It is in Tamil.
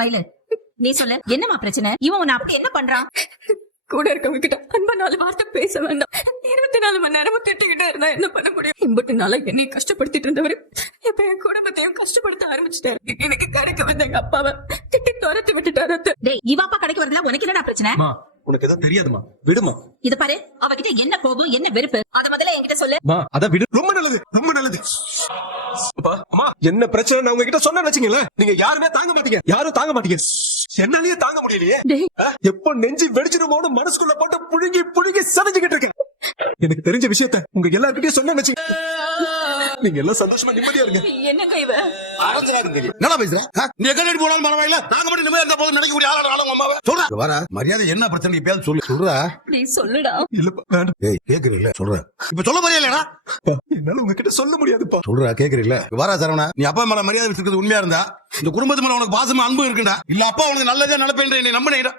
மயிலு, நீ சொல்லு, என்னமா பிரச்சனை? இவன் உன்னை அப்படி என்ன பண்றான்? கூட இருக்கவங்க கிட்ட அன்பா 4 வார்த்தை பேச வேண்டாம். 24 மணி நேரமும் திட்டிக்கிட்டே இருந்தா என்ன பண்ண முடியும்? 8 நாளா என்னை கஷ்டப்படுத்திட்டு இருந்தவரு இப்ப என் குடும்பத்தையும் கஷ்டப்படுத்த ஆரம்பிச்சிட்டாரு. எனக்கு கடைக்கு வந்த எங்க அப்பாவை திட்டி துரத்தி விட்டுட்டாரு. டேய், இவ அப்பா கடைக்கு வரதுல உனக்கு என்னடா பிரச்சனை? உனக்கு எதாவது தெரியாதுமா, விடுமா. இது பாரு, அவகிட்ட என்ன கோபம், என்ன வெறுப்பு, அத முதல்ல என்கிட்ட சொல்லு. அத விடு. ரொம்ப நல்லது, ரொம்ப நல்லது. அம்மா, என்ன பிரச்சனை நான் உங்ககிட்ட சொன்ன வச்சுங்களேன், நீங்க யாருமே தாங்க மாட்டீங்க, யாரும் தாங்க மாட்டீங்க. என்னாலயே தாங்க முடியலையே. எப்போ நெஞ்சு வெடிச்சிருமோன்னு மனசுக்குள்ள போட்டு புழுங்கி புழுங்கி சதைச்சுக்கிட்டு இருக்கேன். எனக்கு தெரிஞ்ச விஷயத்த உங்க எல்லார்கிட்டயும் சொன்ன வச்சுங்க, நீங்க எல்லாம் சந்தோஷமா நிம்மதியா இருங்க. என்னங்க இவ நல்லா பேசுற? நீ எக்கடி போனாலும் பரவாயில்ல, தாங்க மட்டும் நிம்மதியா இருந்த போது நினைக்கக்கூடிய ஆளுங்க அம்மாவை சொல்ற. வர மரியாதை என்ன பிரச்சனை இப்பயாவது சொல்லு. சொல்றா. நீ சொல்லுடா. இல்லப்பா, வேண்டாம். ஏய், கேக்குறீல்ல? சொல்ற. இப்ப சொல்ல முடியலடா. என்னால உங்ககிட்ட சொல்ல முடியாதுப்பா. சொல்றா, கேக்குறீல்ல? வரா சரவணா, நீ அப்பா மேல மரியாதை வச்சிருக்கிறது உண்மையா இருந்தா இந்த குடும்பத்து மேல உனக்கு பாசமா அன்பு இருக்குடா. இல்ல அப்பா உனக்கு நல்லதே நடப்பேன் நீ நம்பினீடா.